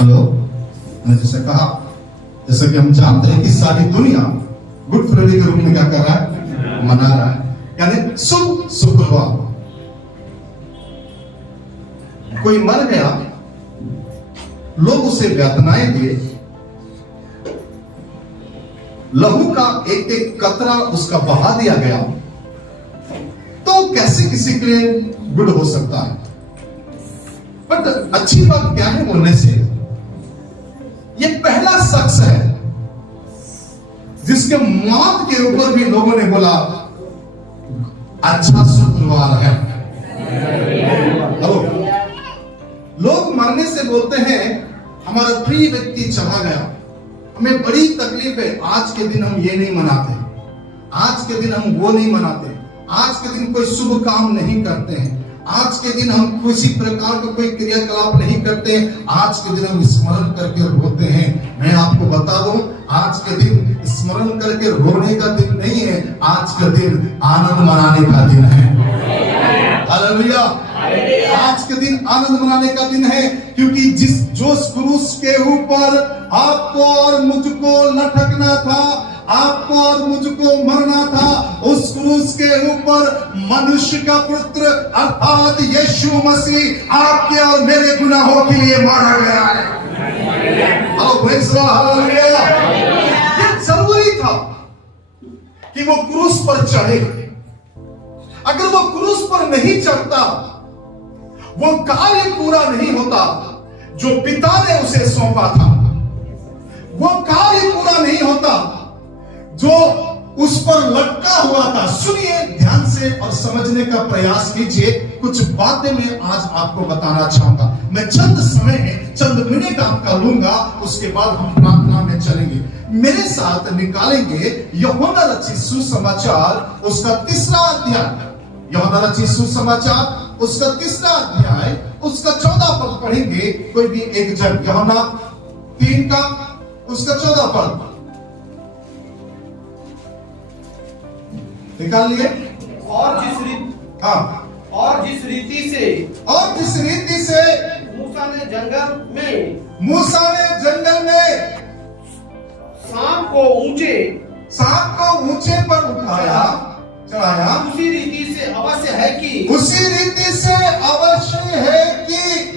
Hello, मैंने जैसे कहा, जैसे कि हम जानते हैं कि सारी दुनिया गुड फ्राइडे के रूप में क्या कर रहा है, मना रहा है, यानी शुभ शुक्रवार। कोई मर गया, लोग उसे वेदनाएं दिए, लहू का एक एक कतरा उसका बहा दिया गया, तो कैसे किसी के लिए गुड हो सकता है? बट अच्छी बात क्या है बोलने से, ये पहला शख्स है जिसके मौत के ऊपर भी लोगों ने बोला अच्छा शुक्रवार है। लोग मरने से बोलते हैं हमारा प्रिय व्यक्ति चला गया, हमें बड़ी तकलीफ है, आज के दिन हम ये नहीं मनाते, आज के दिन हम वो नहीं मनाते, आज के दिन कोई शुभ काम नहीं करते हैं, आज के दिन हम किसी प्रकार का कोई क्रियाकलाप नहीं करते, आज के दिन हम स्मरण करके रोते हैं। मैं आपको बता दूं, आज के दिन स्मरण करके रोने का दिन नहीं है, आज का दिन आनंद मनाने का दिन है। हालेलुया। आज के दिन आनंद मनाने का दिन है, क्योंकि जो क्रूस के ऊपर आपको और मुझको लटकना था, आपको और मुझको मरना था, उस क्रूस के ऊपर मनुष्य का पुत्र अर्थात यीशु मसीह आपके और मेरे गुनाहों के लिए मारा गया है। हालेलुया। ये जरूरी था कि वो क्रूस पर चढ़े। अगर वो क्रूस पर नहीं चढ़ता, वो कार्य पूरा नहीं होता जो पिता ने उसे सौंपा था, वो कार्य पूरा नहीं होता जो उस पर लटका हुआ था। सुनिए ध्यान से और समझने का प्रयास कीजिए, कुछ बातें मैं आज आपको बताना चाहूंगा। मैं चंद समय, चंद मिनट आपका लूंगा, उसके बाद हम प्रार्थना में चलेंगे। मेरे साथ निकालेंगे यूहन्ना रचित सुसमाचार उसका 3रा अध्याय। यूहन्ना रचित सुसमाचार उसका 3रा अध्याय उसका 14 पद पढ़ेंगे। कोई भी एक जन यूहन्ना 3 का उसका 14 पद निकाल लिए। और जिस रीति से मूसा ने जंगल में सांप को ऊंचे पर उठाया चढ़ाया, उसी रीति से अवश्य है कि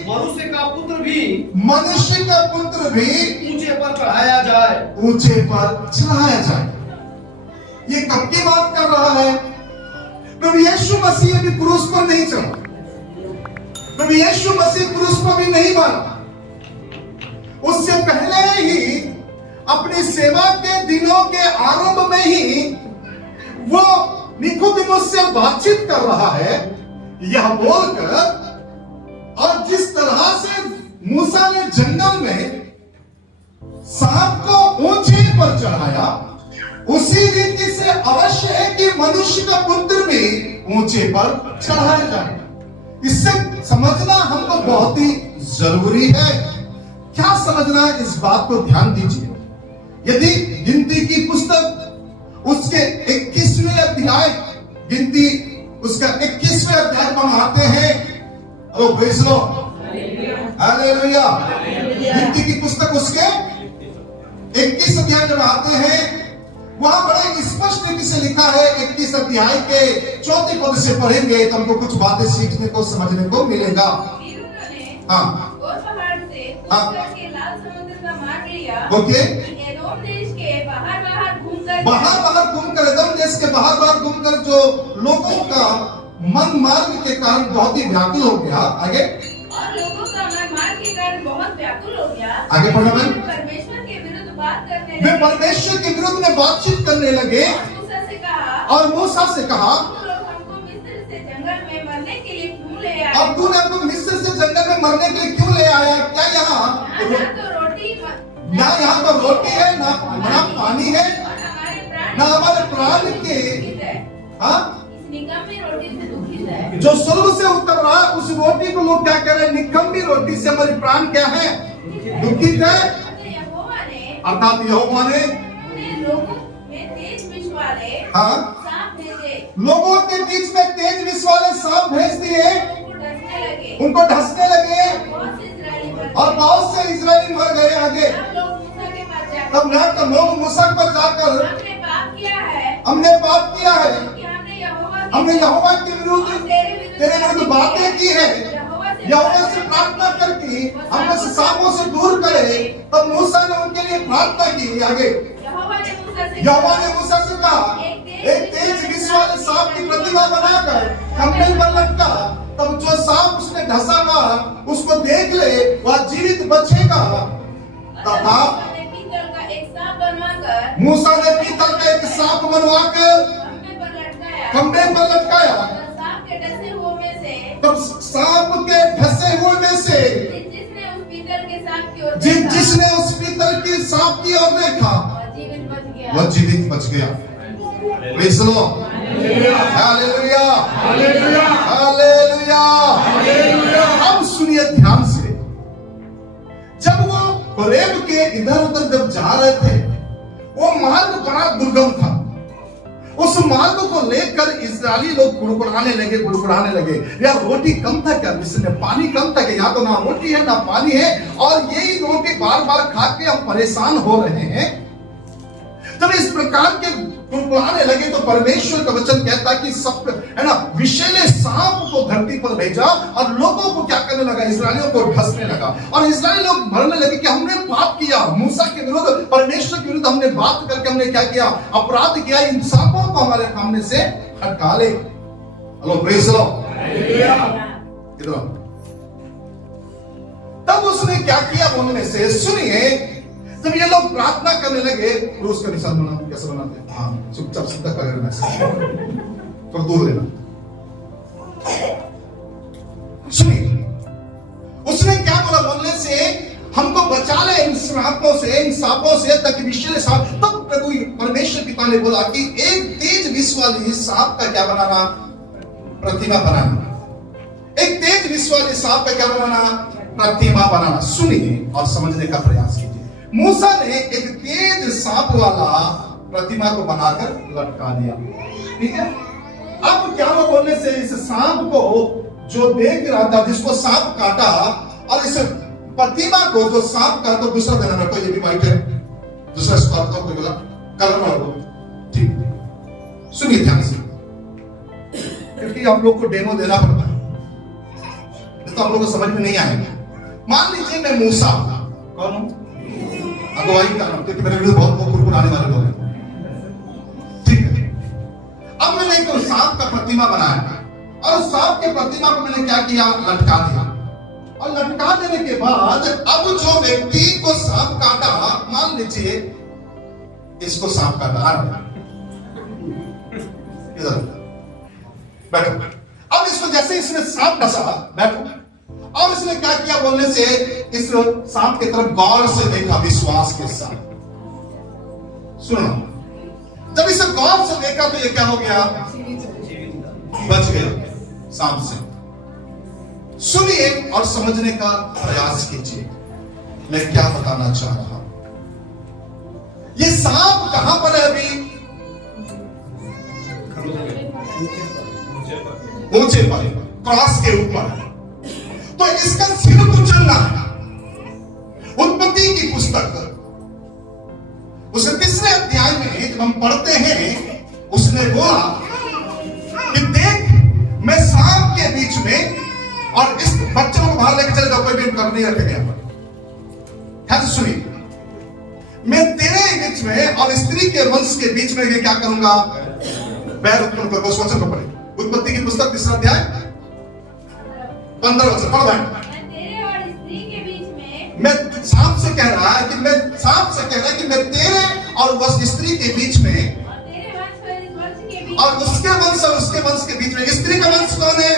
मनुष्य का पुत्र भी ऊंचे पर चढ़ाया जाए। ये कब की बात कर रहा है? प्रभु यीशु मसीह भी क्रूस पर नहीं चढ़ा, प्रभु यीशु मसीह क्रूस पर भी नहीं मरा। उससे पहले ही अपनी सेवा के दिनों के आरंभ में ही वो निकोदेमुस से बातचीत कर रहा है, यह बोलकर, और जिस तरह से मूसा ने जंगल में सांप को ऊंचे पर चढ़ाया, उसी रीति से अवश्य है कि मनुष्य का पुत्र भी ऊंचे पर चढ़ाया जाए। इससे समझना हमको बहुत ही जरूरी है। क्या समझना है, इस बात को ध्यान दीजिए। यदि गिनती की पुस्तक उसके 21वें अध्याय, गिनती उसका 21वें अध्याय पढ़ाते हैं। Hello praise the Lord, hallelujah. गिनती की पुस्तक उसके 21 अध्याय में पढ़ाते हैं, वहां बड़े स्पष्ट रीति से लिखा है। 21 अध्याय के 4 पद से पढ़ेंगे तो हमको कुछ बातें सीखने को, समझने को मिलेगा। हाँ, लाल समुद्र का मार्ग लिया। ओके, एदोम देश के बाहर घूमकर एदोम देश के बाहर घूमकर जो लोगों का मन मार्ग के कारण बहुत ही व्याकुल हो गया। आगे, और लोगों का मन मार्ग के कारण बहुत व्याकुल हो गया। आगे पढ़ना मैं। परमेश्वर के विरुद्ध बात करने वे परमेश्वर के विरुद्ध में बातचीत करने लगे और मूसा से कहा, हमको मिस्र से जंगल में मरने के लिए क्यों ले आए? अब तूने हमको मिस्र से जंगल में मरने के लिए क्यों ले आया? क्या यहाँ यहाँ तो रोटी है, ना पानी है, ना हमारे प्राण के। हाँ, निकम्मी रोटी से दुखित है। जो स्वर्ग से उतर रहा है उस रोटी को लोग क्या कह रहे हैं? निकम्मी रोटी से हमारे प्राण क्या है? दुखित है। अर्थात यहोवा ने लोगों में तेज विष वाले सांप भेजे, लोगों के बीच में तेज विष वाले सांप भेज दिए, उनको ढसने लगे और बहुत से इस्राएली बुलाकर लोग मूसा पर जाकर हमने पाप किया है हमने पाप किया है, कि हमने हमने यहोवा के विरुद्ध तेरे विरुद्ध बातें की है, यहोवा से प्रार्थना करके हमने से सांपों से दूर करे। तब मूसा ने उनके लिए प्रार्थना की। आगे यहोवा ने मूसा से कहा, एक तेज विष वाले सांप की प्रतिमा बनाकर खंभे पर लटका, तब जो सांप उसने ढसा हुआ उसको देख ले, वह जीवित बचेगा। तब मूसा ने पीतल का एक सांप बनवाकर खंभे पर लटकाया। तब सांप के ढसे हुए में से जिसने उस पीतल के सांप की ओर देखा वह जीवित बच गया। Praise the Lord, hallelujah, hallelujah, hallelujah. अब सुनिए ध्यान से, जब वो होरेब के इधर उधर जब जा रहे थे, वो मार्ग बड़ा दुर्गम था। उस मार्ग को लेकर इस्राएली लोग गुड़गुड़ाने लगे। या रोटी कम था क्या, इसमें पानी कम था कि यहाँ तो ना रोटी है ना पानी है, और यही रोटी बार बार खा के हम परेशान हो रहे हैं। जब इस प्रकार के गुड़गुड़ाने लगे तो परमेश्वर का वचन कहता है कि सब है ना विषैले सांप को धरती पर भेजा और लोगों को क्या करने लगा, इसराइलियों को ढसने लगा। और इसराइली लोग भरने लगे कि हमने पाप किया, मूसा के विरुद्ध, परमेश्वर के विरुद्ध हमने बात करके हमने क्या किया, अपराध किया, इन सांपों को हमारे सामने से हटा ले। Hello, praise the Lord. तब उसने क्या किया बोलने से सुनिए, जब ये लोग प्रार्थना करने लगे, क्रूस का निशान बनाते कैसे बनाते हैं, हाँ चुपचाप सीधा कर लेना, थोड़ा दूर लेना। सुनिए उसने क्या बोला बोलने से, हमको बचा ले इन सांपों से, इन सांपों से, ताकि विषैले सांप। तब प्रभु परमेश्वर पिता ने बोला कि एक तेज विष वाली सांप का क्या बनाना, प्रतिमा बनाना। एक तेज विष वाले सांप का क्या बनाना, प्रतिमा बनाना। सुनिए और समझने का प्रयास कीजिए। मूसा ने एक तेज सांप वाला प्रतिमा को बनाकर लटका दिया, ठीक है। अब क्या वो बोलने से इस सांप को जो देख रहा था, जिसको सांप काटा, और इस प्रतिमा को जो सांप का, तो दूसरा देना रखो, ये भी व्हाइट है, दूसरा स्कॉट कोई बोला कलर वाला, ठीक। सुनिए ध्यान से, क्योंकि आप लोग को डेमो देना पड़ता है, तो आप लोग को समझ में नहीं आएगा। मान लीजिए मैं मूसा, कौन हूं, अगुवाई का नाम, क्योंकि मेरे वीडियो बहुत कुरकुर आने वाले लोग हैं, ठीक है। अब मैंने एक सांप का प्रतिमा बनाया, और सांप के प्रतिमा को मैंने क्या किया, लटका दिया। और लटका देने के बाद अब जो व्यक्ति को सांप काटा, मान लीजिए इसको सांप काटा, इधर बैठो। अब इसको जैसे इसने सांप डसा, बैठो, और इसने क्या किया बोलने से, इस सांप की तरफ गौर से देखा, विश्वास के साथ। सुनो, जब इसे गौर से देखा तो ये क्या हो गया, बच गया सांप से। सुनिए और समझने का प्रयास कीजिए, मैं क्या बताना चाह रहा हूं। ये सांप कहां पर है अभी, ऊंचे पर, क्रॉस के ऊपर। तो इसका सिर कुचलना है। उत्पत्ति की पुस्तक उसके 3रे अध्याय में जब हम पढ़ते हैं, उसने बोला कि देख मैं सांप के बीच में, और इस बच्चों को बाहर लेकर चले जाओ, कोई भी कर नहीं रखेंगे यहाँ पर। सुनिए, मैं तेरे बीच में और स्त्री के वंश के बीच में क्या करूंगा, पैर उत्पन्न करूंगा। उस वचन को पढ़े, उत्पत्ति की पुस्तक 3रा अध्याय 15 वचन पढ़ो भाई। मैं सांप से कह रहा है कि मैं तेरे और बस स्त्री के बीच में, और उसके वंश और उसके वंश के बीच में। स्त्री का वंश कौन है,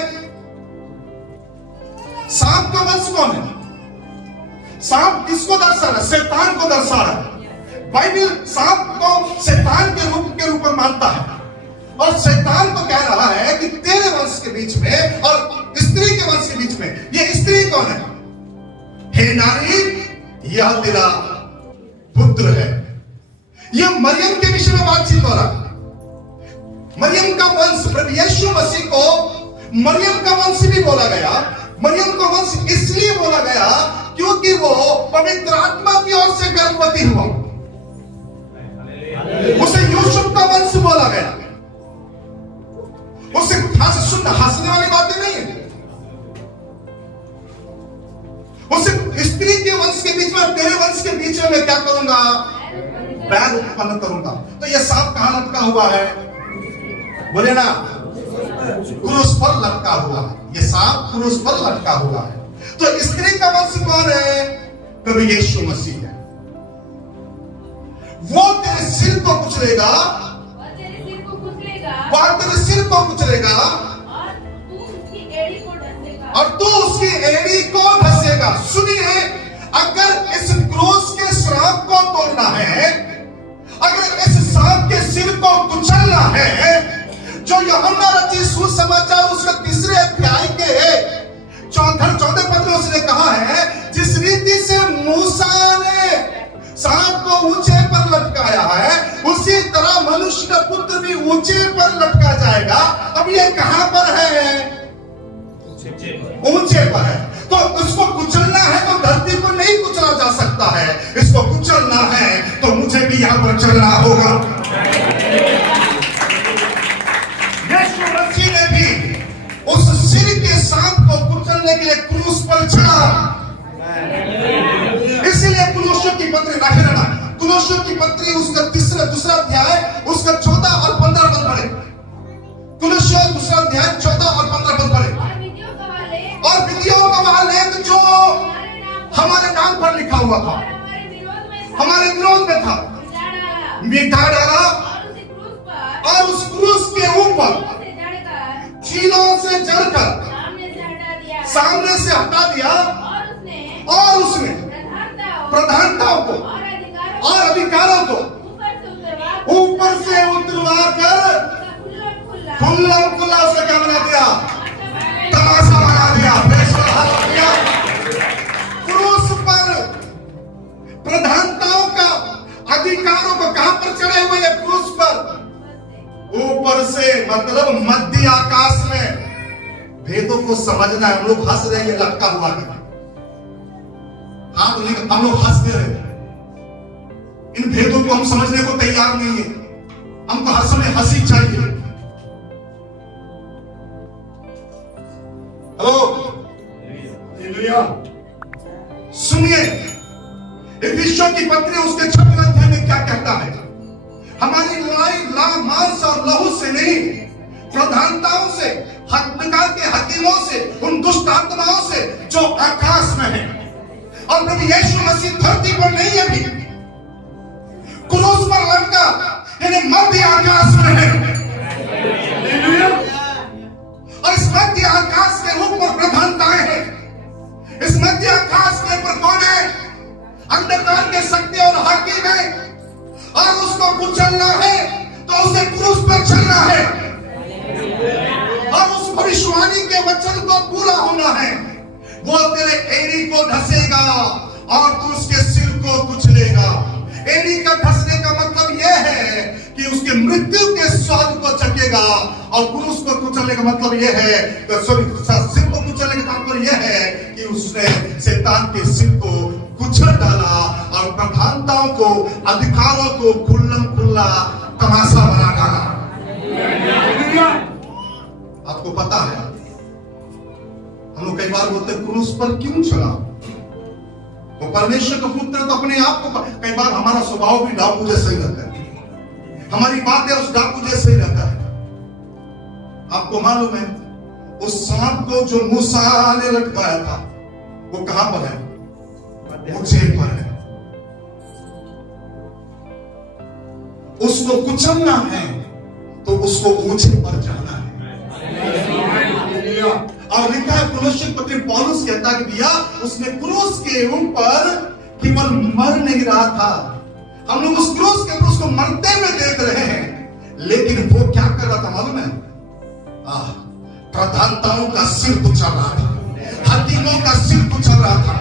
सांप का वंश कौन है। सांप किसको दर्शा रहा है, शैतान को दर्शा रहा है। बाइबल सांप को शैतान के रूप में मानता है, और शैतान को कह रहा है कि तेरे वंश के बीच में और स्त्री के वंश के बीच में। ये स्त्री कौन है, हे नारी यह तेरा पुत्र है। यह मरियम के विषय में बातचीत हो रहा है। मरियम का वंश, प्रभु यीशु मसीह को मरियम का वंश भी बोला गया। मरियम का वंश इसलिए बोला गया क्योंकि वो पवित्र आत्मा की ओर से गर्भवती हुआ। उसे यूसुफ का वंश बोला गया। उसे हंसने वाली बातें नहीं है। उसे स्त्री के वंश के बीच में, तेरे वंश के बीच में मैं क्या करूंगा? बैर उत्पन्न करूंगा। तो यह सांप कहां लटका हुआ है? बोले ना, क्रूस पर लटका हुआ है। यह सांप क्रूस पर लटका हुआ है। तो स्त्री का वंश कौन है? कभी यीशु मसीह है। वो तेरे सिर को कुचलेगा, और तेरे सिर को कुचलेगा, वो तेरे सिर को कुचलेगा, और तू उसकी एड़ी को डसेगा। और तू उसकी एड़ी को डसेगा। सुनिए, अगर इस क्रूस के श्राप को तोड़ना है, अगर इस सांप के सिर को कुचलना है, जो यूहन्ना रचित सुसमाचार उसके 3 अध्याय के 14 पद में उसने कहा है, जिस रीति से मूसा ने सांप को ऊंचे पर लटकाया है, उसी तरह मनुष्य का पुत्र भी ऊंचे पर लटका जाएगा। अब ये कहां पर है? ऊंचे पर है। तो उसको कुचलना है तो धरती को नहीं कुचला जा सकता है। इसको कुचलना है तो मुझे भी यहां पर चलना होगा। यीशु मसीह ने भी उस सिर के सांप को कुचलने के लिए क्रूस पर चढ़ा। इसीलिए कुलोसियों की पत्री राखना, कुलोसियों की पत्री उसका 2 अध्याय उसका 14 और 15 पद पढ़े। कुलोसियों 2 अध्याय 14 और 15 पद पढ़े। और विधियों गवाह लेख जो हमारे नाम पर लिखा हुआ था, हमारे विरोध में था, मिटा डाला और उस क्रूस के ऊपर चीलों से जड़कर सामने से हटा दिया। और उसने प्रधानताओं को और अधिकारों को ऊपर से उतरवा कर खुला उसका क्या बना दिया? तमाशा बना दिया। क्रूस पर प्रधानताओं का, अधिकारों को कहां पर चढ़े हुए हैं? क्रूस पर ऊपर से, मतलब मध्य आकाश में। भेदों को समझना है। हम लोग हंस रहे हैं, ये लटका हुआ है। हाँ, हम लोग हंसते रहे। इन भेदों को हम समझने को तैयार नहीं है। हमको हर समय हंसी चाहिए। हेलो, सुनिए, इफिसियों की पत्री उसके 6वें अध्याय में क्या कहता है? हमारी लड़ाई मांस और लहू से नहीं, प्रधानताओं से, हत्याकांड के हकीमों से, उन दुष्ट आत्माओं से जो आकाश में है। और प्रभु यीशु मसीह धरती पर नहीं है, भी क्रूस पर लटका, यानी मध्य आकाश में है। और इस मध्य आकाश के ऊपर प्रधानताएं हैं। इस मध्य आकाश के ऊपर कौन है? अंधकार के शक्ति और हाकिम है। और उसको कुचलना है तो उसे क्रूस पर चलना है। और उस भविष्यवाणी के वचन को पूरा होना है। वो तेरे एड़ी को धसेगा और तू उसके सिर को कुचलेगा। एड़ी का धसने का मतलब यह है कि उसके मृत्यु के स्वाद को चखेगा। और क्रूस को कुचलने का मतलब यह है, सिर को कुचलने का मतलब यह है कि उसने शैतान के सिर को कुचल डाला और प्रधानताओं को, अधिकारों को खुल्ला तमाशा बना डाला। आपको पता है, हम लोग कई बार बोलते हैं क्रूस पर क्यों चला? वो परमेश्वर का पुत्र तो अपने आप को, कई बार हमारा स्वभाव भी डाकू जैसा ही रहता है। हमारी बातें उस डाकू जैसे ही रहता है। आपको मालूम है, उस सांप को जो मूसा ने लटकाया था, वो कहां पर है? ऊंचे पर है। उसको कुचलना है तो उसको ऊंचे पर जाना है। और लिखा है कुलोसियों पत्री पौलुस कहता है भैया, उसने क्रूस के ऊपर केवल मर नहीं रहा था। हम लोग उस क्रूस के ऊपर उसको मरते हुए देख रहे हैं, लेकिन वो क्या कर रहा था मालूम है? प्रधानताओं का सिर कुचल रहा था, हकीमों का सिर कुचल रहा था,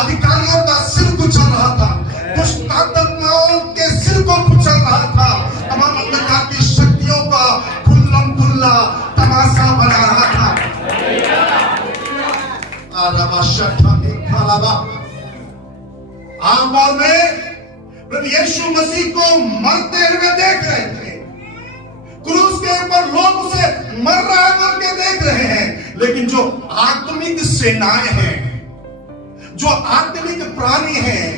अधिकारियों का सिर कुचल रहा था, दुष्ट आत्माओं के सिर को कुचल रहा था, तमाम अंधकार की शक्तियों का खुल्ला तमाशा बना रहा था। आम बार में नबी यीशु मसीह को मरते हुए देख रहे थे, क्रूस के ऊपर लोग उसे मर रहा करके देख रहे हैं, लेकिन जो आत्मिक सेनाएं हैं, जो आत्मिक प्राणी हैं,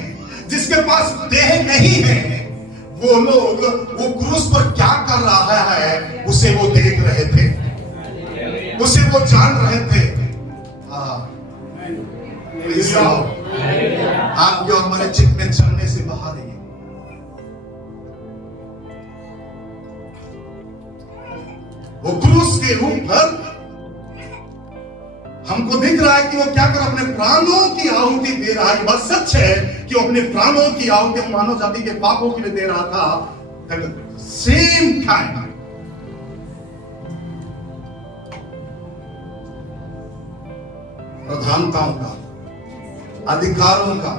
जिसके पास देह नहीं है, वो लोग वो क्रूस पर क्या कर रहा है उसे वो देख रहे थे, उसे वो जान रहे थे। आपके और हमारे चित्त में चलने से बाहर है। वो क्रूस के ऊपर हमको दिख रहा है कि वो क्या कर अपने प्राणों की आहुति दे रहा है। बात सच है कि वो अपने प्राणों की आहुति मानव जाति के पापों के लिए दे रहा था। सेम टाइम प्रधानताओं का, अधिकारों का,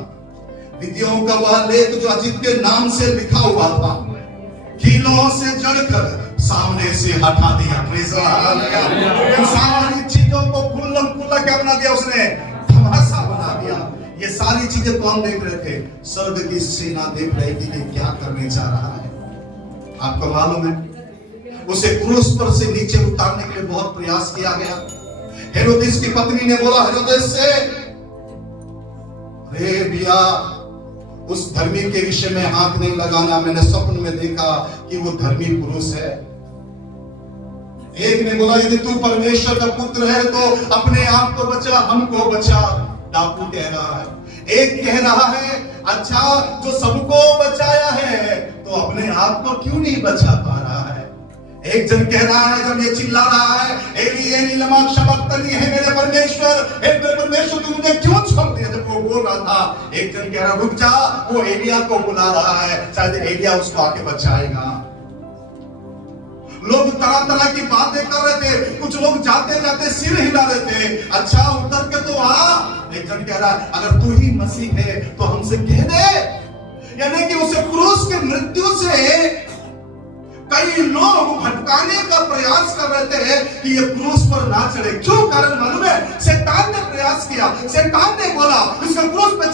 विधियों का वह लेख जो अजीत के नाम से लिखा हुआ था, कीलों से जड़कर सामने से हटा दिया। सारी चीजों को खुल्लम खुल्ला क्या बना दिया उसने, तमाशा बना दिया। ये सारी चीजें कौन देख रहे थे? स्वर्ग की सेना देख रही थी कि क्या करने जा रहा है। आपको मालूम है उसे क्रूस पर से नीचे उतारने के लिए बहुत प्रयास किया गया। हेरोदेस की पत्नी ने बोला हेरोदेस से, अरे भैया उस धर्मी के विषय में हाथ नहीं लगाना, मैंने स्वप्न में देखा कि वो धर्मी पुरुष है। एक ने बोला यदि तू परमेश्वर का पुत्र है तो अपने आप को बचा, हमको बचा। डाकू कह रहा है। एक कह रहा है अच्छा जो सबको बचाया है तो अपने आप को क्यों नहीं बचा पा रहा है। एक जन कह रहा है जब ये चिल्ला रहा है एली एली लमा शबक्तनी, है मेरे परमेश्वर तू मुझे क्यों छोड़ दिया, जब वो बोल रहा था एक जन कह रहा रुक जा, वो एलिया को बुला रहा है, शायद एलिया उसको आके बचाएगा। लोग तरह तरह की बातें कर रहे थे, कुछ लोग जाते जाते सिर हिला रहे थे, अच्छा उतर के तो आ। एक जन कह रहा अगर तू ही मसीह है तो हमसे कह दे। यानी कि उसे क्रूस की मृत्यु से कई लोग भटकाने का प्रयास कर रहे थे कि ये क्रूस पर ना चढ़े। क्यों? कारण मालूम है, शैतान ने प्रयास किया, शैतान ने बोला इसका क्रूस पे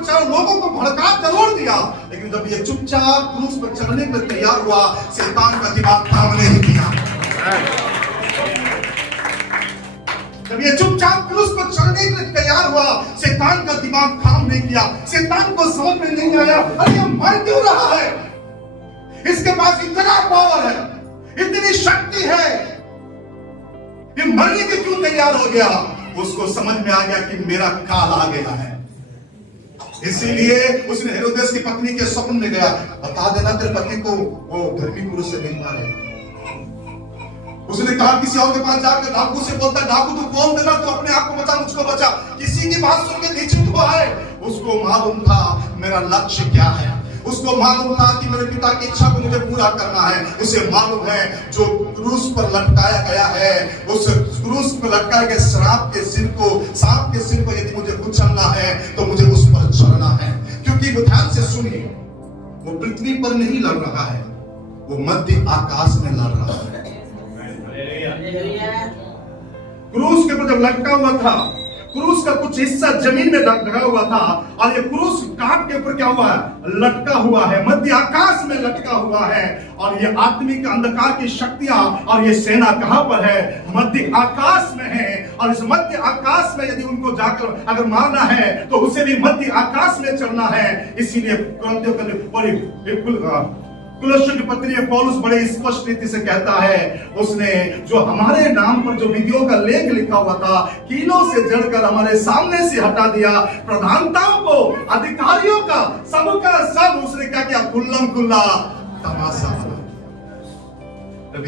चढ़ाओ, लोगों को भड़का जरूर दिया, लेकिन जब ये चुपचाप क्रूस पर चढ़ने पर तैयार हुआ, शैतान का दिमाग काम नहीं किया। जब ये चुपचाप क्रूस पर चढ़ने के लिए तैयार हुआ, शैतान का दिमाग काम नहीं किया। शैतान को समझ में नहीं आया अरे ये मर क्यों रहा है, इसके पास इतना पावर है, इतनी शक्ति है, ये मरने के क्यों तैयार हो गया। उसको समझ में आ गया कि मेरा काल आ गया है, इसीलिए उसने हेरोदेस की पत्नी के स्वप्न में गया, बता देना तेरे पति को वो धर्मी पुरुष से नहीं मारे। उसने कहा किसी और के पास जाकर डाकू से बोलता, डाकू तू बोल देना तू अपने आप को बचा, मुझको बचा। किसी की बात सुन के नीचे हुआ है। उसको मालूम था मेरा लक्ष्य क्या है, उसको मालूम था कि मेरे पिता की इच्छा को मुझे पूरा करना है। उसे मालूम है जो क्रूस पर लटकाया गया है, उस क्रूस पर लटकाए गए सांप के सिर को यदि मुझे कुचलना है तो मुझे उस पर चढ़ना है। क्योंकि वो ध्यान से सुनिए, वो पृथ्वी पर नहीं लड़ रहा है, वो मध्य आकाश में लड़ रहा है। क्रूस के ऊपर जब लटका हुआ था, क्रूस का कुछ हिस्सा जमीन में लगा हुआ था और ये क्रूस काट के ऊपर क्या हुआ है, लटका हुआ है, मध्य आकाश में लटका हुआ है। और ये आत्मिक अंधकार की शक्तियां और ये सेना कहां पर है, मध्य आकाश में है। और इस मध्य आकाश में यदि उनको जाकर अगर मारना है तो उसे भी मध्य आकाश में चढ़ना है। इसीलिए कुलस्यों की पत्री में पौलुस बड़े स्पष्ट रीति से कहता है, उसने जो हमारे नाम पर जो विधियों का लेख लिखा हुआ था कीलों से जड़कर हमारे सामने से हटा दिया। प्रधानताओं को, अधिकारियों का, सबका सब उसने क्या किया, खुल्लम खुल्ला तमाशा बना।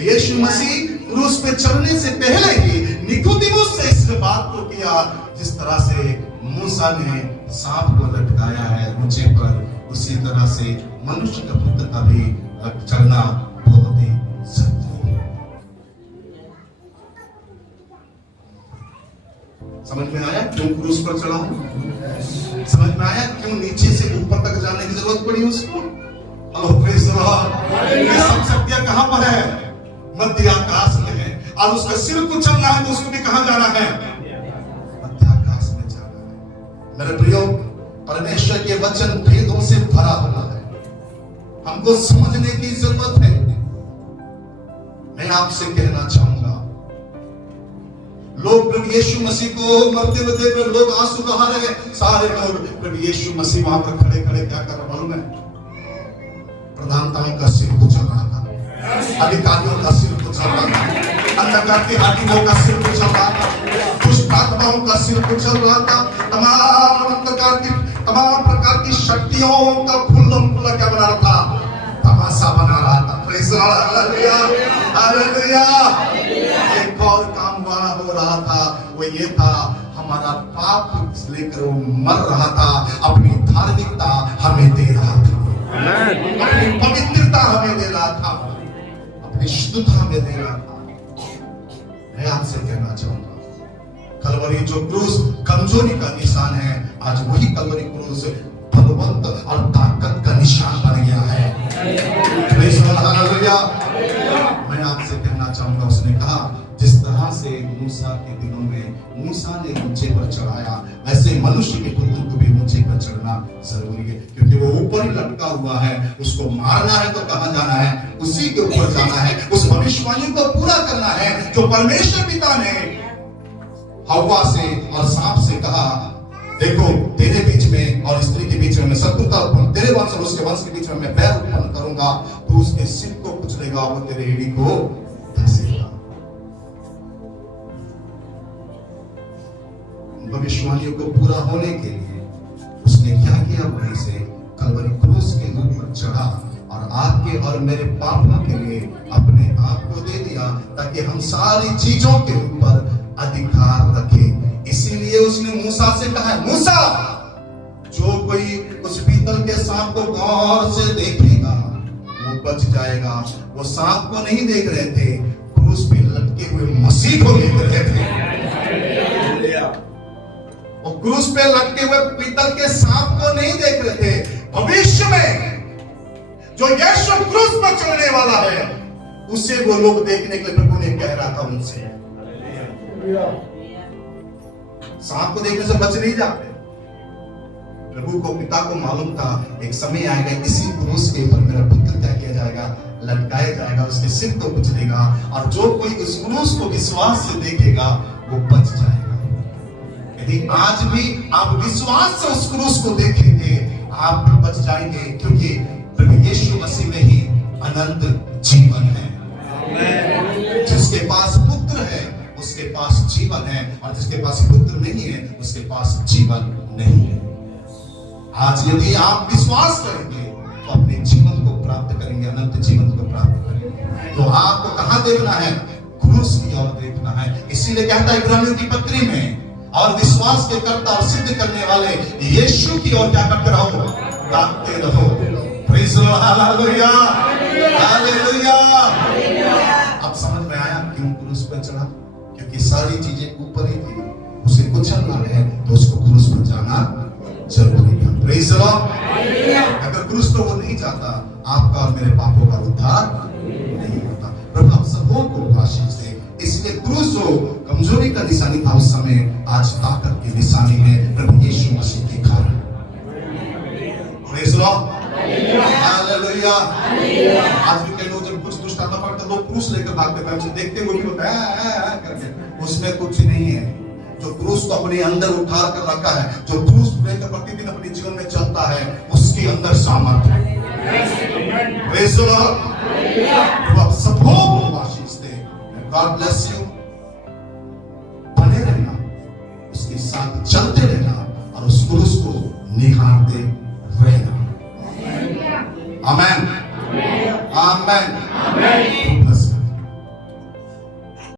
यीशु मसीह क्रूस पे चढ़ने से पहले ही निकोदेमुस से इस बात को किया, जिस तरह से मूसा ने सांप को लटकाया है ऊंचे पर, उसी तरह से मनुष्य का पुत्र का भी चढ़ना बहुत ही सत्य है। समझ में आया क्यों क्रूस पर चढ़ा? समझ में आया क्यों नीचे से ऊपर तक जाने की जरूरत पड़ी उसको? Hello praise the Lord. ये सब शक्तियां कहां पर है? मध्य आकाश में है। और उसका सिर को चलना है तो उसको भी कहां जाना है? मध्य आकाश में जाना है। मेरे प्रियो, परमेश्वर के वचन भेदों से भरा हुआ है। हमको समझने की जरूरत है। मैं आपसे कहना चाहूंगा, लोग प्रभु यीशु मसीह को मरते हुए देख रहे, लोग आंसू बहा रहे, सारे लोग प्रभु यीशु मसीह वहां पर खड़े खड़े क्या कर रहे मालूम है? प्रधानताओं का सिर कुचल रहा था, अधिकारियों का सिर कुचल रहा था, अंधकार के हाकिमों का सिर कुचल रहा था, दुष्ट आत्माओं का सिर कुचल रहा था, तमाम प्रकार की शक्तियों का खुल्लम-खुल्ला क्या बना रहा था? तमाशा बना रहा था। Praise the Lord, hallelujah, hallelujah. एक और काम वहां हो रहा था, वो ये था, हमारा पाप लेकर वो मर रहा था, अपनी धार्मिकता हमें दे रहा था, अपनी पवित्रता हमें दे रहा था, अपनी शुद्धता हमें दे रहा था। मैं आपसे कहना चाहूंगा, कलवरी जो क्रूस कमजोरी का निशान है, आज वही कलवरी क्रूस बलवंत और ताकत का निशान बन गया है। Praise the Lord, hallelujah. मैं आपसे कहना चाहूंगा, उसने कहा जिस तरह से मूसा के दिनों में मूसा ने ऊंचे पर चढ़ाया, वैसे मनुष्य के पुत्र को भी ऊंचे पर चढ़ना जरूरी है, क्योंकि वो ऊपर ही लटका हुआ है। उसको मारना है तो कहां जाना है? उसी के ऊपर जाना है। उस भविष्यवाणी को पूरा करना है जो परमेश्वर पिता ने हव्वा से और सांप से कहा, देखो तेरे बीच में और स्त्री के बीच में मैं शत्रुता उत्पन्न, तेरे वंश और उसके वंश के बीच में मैं बैर उत्पन्न करूंगा, तो उसके सिर को कुचलेगा, वो तेरे एड़ी को धसेगा। भविष्यवाणियों को पूरा होने के लिए उसने क्या किया? वहीं से कलवरी क्रूस के ऊपर चढ़ा और आपके और मेरे पापों के लिए अपने आप को दे दिया, ताकि हम सारी चीजों के ऊपर अधिकार रखें। इसीलिए उसने मूसा से कहा, मूसा, जो कोई उस पीतल के सांप को गौर से देखेगा वो बच जाएगा। वो सांप को नहीं देख रहे थे, क्रूस पे लटके हुए मसीह को देख रहे थे। वो क्रूस पे लटके हुए पीतल के सांप को नहीं देख रहे थे। भविष्य में जो यीशु क्रूस पर चढ़ने वाला है, उसे वो लोग देखने के लिए प्रभु ने कह रहा था उनसे। सांप को देखने से बच नहीं जाते। प्रभु को, पिता को मालूम था एक समय आएगा, इसी क्रूस के ऊपर मेरा पुत्र क्या किया जाएगा? लटकाया जाएगा, उसके सिर को कुचलेगा, और जो कोई उस क्रूस को विश्वास से देखेगा वो बच जाएगा। यदि आज भी आप विश्वास से उस क्रूस को देखेंगे, आप बच जाएंगे, क्योंकि प्रभु यीशु मसीह में ही अनंत जीवन है। जिसके पास पुत्र है उसके पास जीवन है, और जिसके पास पुत्र नहीं है उसके पास जीवन नहीं है। आज यदि आप विश्वास करेंगे तो अपने जीवन को प्राप्त करेंगे, अनंत जीवन को प्राप्त करेंगे। तो आपको कहां देखना है? क्रूस की ओर देखना है। इसीलिए कहता है इब्रानियों की पत्री में, और विश्वास के कर्ता और सिद्ध करने वाले यीशु की ओर क्या करते रहो? ताकते रहो। Praise the Lord, hallelujah, hallelujah. अब समझ में आया क्यों क्रूस पर चढ़ा? क्योंकि सारी चीजें ऊपर ही थी, उसे कुचलना है तो उसको क्रूस पर जाना जरूरी था। Praise the Lord. अगर क्रूस पर वो नहीं जाता, आपका और मेरे पापों का उद्धार नहीं होता। प्रभु आप सबों को आशीष दे। इसलिए क्रूस जो कमजोरी का निशानी था उस समय, आज ताकत की निशानी है प्रभु यीशु मसीह के कारण। Praise the Lord, hallelujah. आज भी कई लोग जब कुछ दुष्ट आत्मा पकड़ते हैं, लोग क्रूस लेकर भागते हैं, देखते हुए भी होता है करके, उसमें कुछ नहीं है। जो क्रूस को अपने अंदर उठा कर रखा है, जो क्रूस लेकर प्रतिदिन अपने जीवन में चलता है, उसके अंदर सामर्थ्य है। Praise the lord. आप सबको आशीष दे। God bless you. बने रहना, उसके साथ चलते रहना, और उस क्रूस को निहारते रहना। आमेन, आमेन, आमेन।